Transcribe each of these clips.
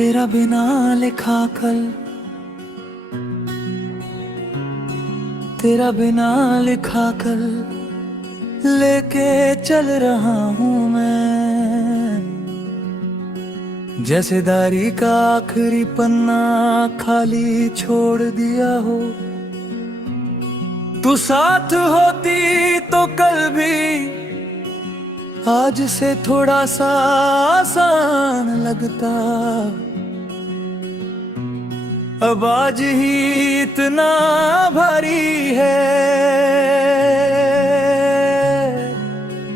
तेरा बिना लिखा कल, तेरा बिना लिखा कल लेके चल रहा हूँ मैं। जैसे डायरी का आखिरी पन्ना खाली छोड़ दिया हो। तू साथ होती तो कल भी आज से थोड़ा सा आसान लगता। अब आज ही इतना भारी है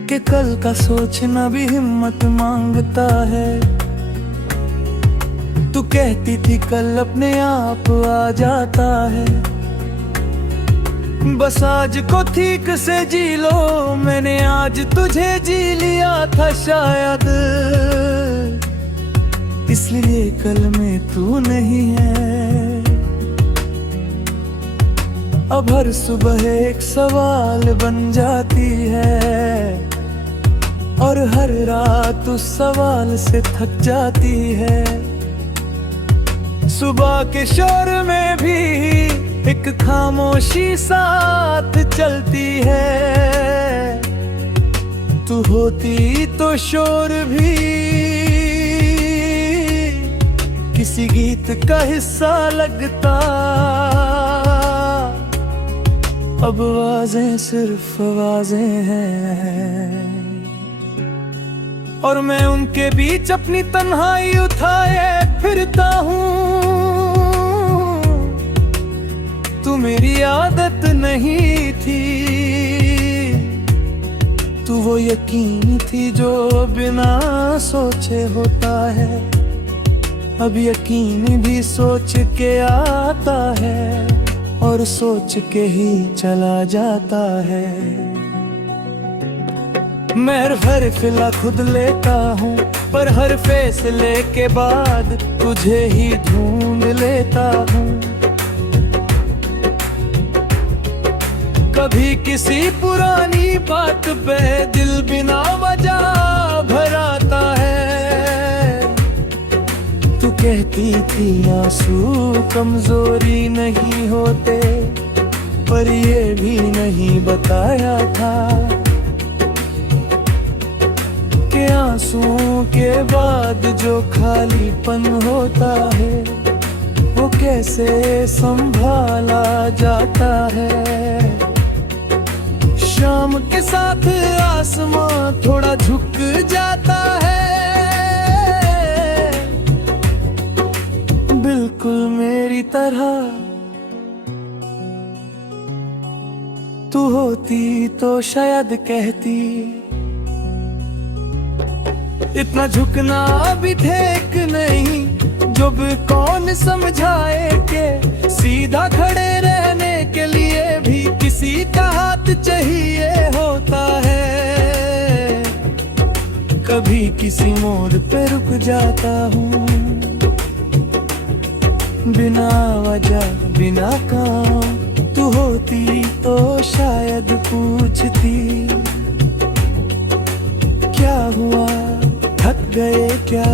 कि कल का सोचना भी हिम्मत मांगता है। तू कहती थी कल अपने आप आ जाता है, बस आज को ठीक से जी लो। मैंने आज तुझे जी लिया था शायद, इसलिए कल में तू नहीं है। अब हर सुबह एक सवाल बन जाती है और हर रात उस सवाल से थक जाती है। सुबह के शोर में भी एक खामोशी साथ चलती है। तू होती तो शोर भी किसी गीत का हिस्सा लगता। अब आवाजें सिर्फ आवाजें हैं और मैं उनके बीच अपनी तन्हाई उठाए फिरता हूँ। तू मेरी आदत नहीं थी, तू वो यकीन थी जो बिना सोचे होता है। अब यकीन भी सोच के आता है और सोच के ही चला जाता है। मैं हर फैसला खुद लेता हूँ, पर हर फैसले के बाद तुझे ही ढूंढ लेता हूँ। कभी किसी पुरानी बात पे दिल बिना वजह भराता है। तू कहती थी आंसू कमजोरी नहीं होते, पर ये भी नहीं बताया था कि आंसुओं के बाद जो खालीपन होता है वो कैसे संभाला जाता है। शाम के साथ आसमां थोड़ा झुक जाता है, बिल्कुल मेरी तरह। तू होती तो शायद कहती इतना झुकना भी ठीक नहीं। जब कौन समझाए कि सीधा खड़े रहने के लिए भी किसी का हाथ चाहिए होता है। कभी किसी मोड़ पे रुक जाता हूँ, बिना वजह बिना काम। तू होती तो शायद पूछती क्या हुआ, थक गए क्या।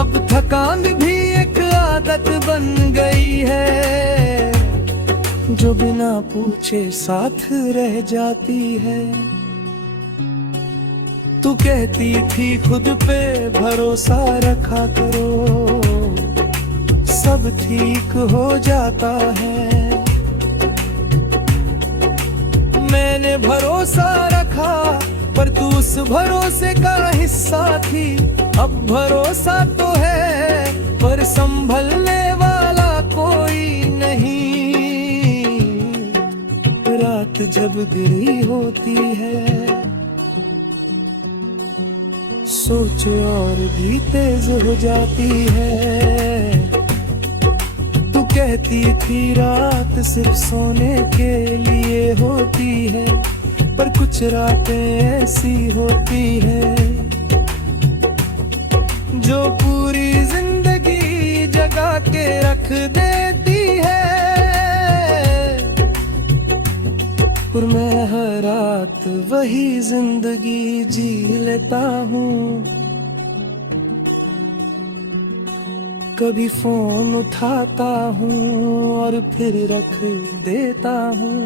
अब थकान भी एक आदत बन गई है जो बिना पूछे साथ रह जाती है। तू कहती थी खुद पे भरोसा रखा करो, सब ठीक हो जाता है। मैंने भरोसा रखा पर तू उस भरोसे का हिस्सा थी। अब भरोसा तो है पर संभलने वाला कोई नहीं। रात जब गहरी होती है सोच और भी तेज हो जाती है। तू कहती थी रात सिर्फ सोने के लिए होती है, पर कुछ रातें ऐसी होती है जो पूरी जिंदगी जगा के रख देती है। और मैं हर रात वही जिंदगी जी लेता हूँ कभी फोन उठाता हूँ और फिर रख देता हूँ,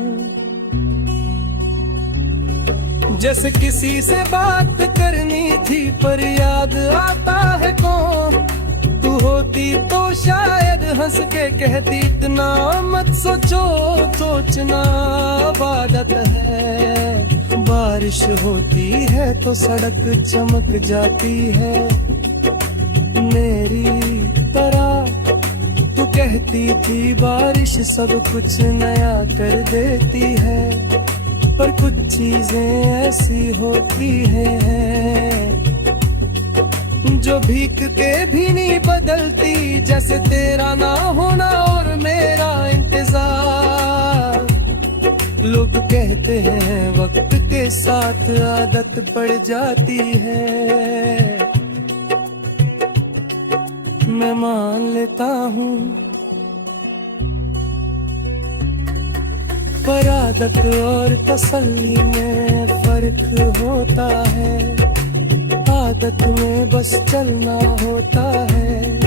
जैसे किसी से बात करनी थी पर याद आता है कौन। तू होती तो शायद हंस के कहती इतना मत सोचो, सोचना इबादत है। बारिश होती है तो सड़क चमक जाती है मेरी तरह। तू कहती थी बारिश सब कुछ नया कर देती है, पर कुछ चीजें ऐसी होती हैं जो भीख के भी नहीं बदलती, जैसे तेरा ना होना और मेरा इंतजार। लोग कहते हैं वक्त के साथ आदत पड़ जाती है, मैं मान लेता हूँ, पर आदत और तसल्ली में फर्क होता है। आदत में बस चलना होता है,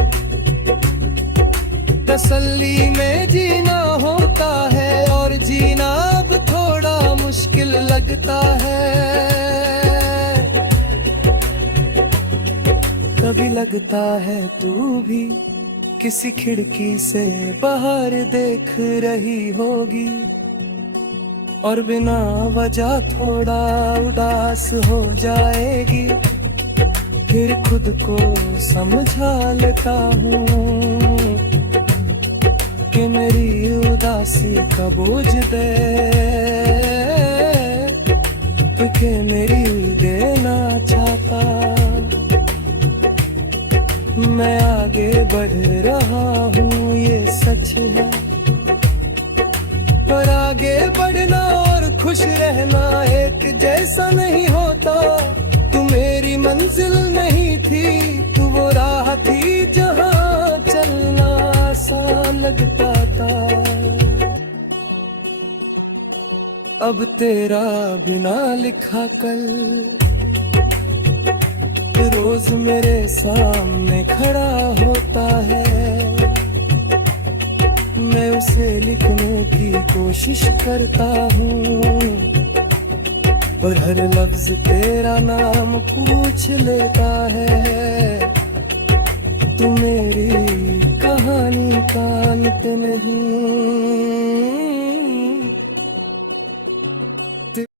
तसल्ली में जीना होता है, और जीना अब थोड़ा मुश्किल लगता है। कभी लगता है तू भी किसी खिड़की से बाहर देख रही होगी, और बिना वजह थोड़ा उदास हो जाएगी। फिर खुद को समझा लेता हूँ कि मेरी उदासी का बोझ दे कि मेरी देना चाहता। मैं आगे बढ़ रहा हूँ ये सच है, पर आगे बढ़ना और खुश रहना एक जैसा नहीं होता। तू मेरी मंजिल नहीं थी, तू वो राह थी जहाँ चलना आसान लगता था। अब तेरा बिना लिखा कल रोज मेरे सामने खड़ा होता है। मैं उसे लिखने की कोशिश करता हूँ, पर हर लफ्ज तेरा नाम पूछ लेता है। तू मेरी कहानी का अंत नहीं।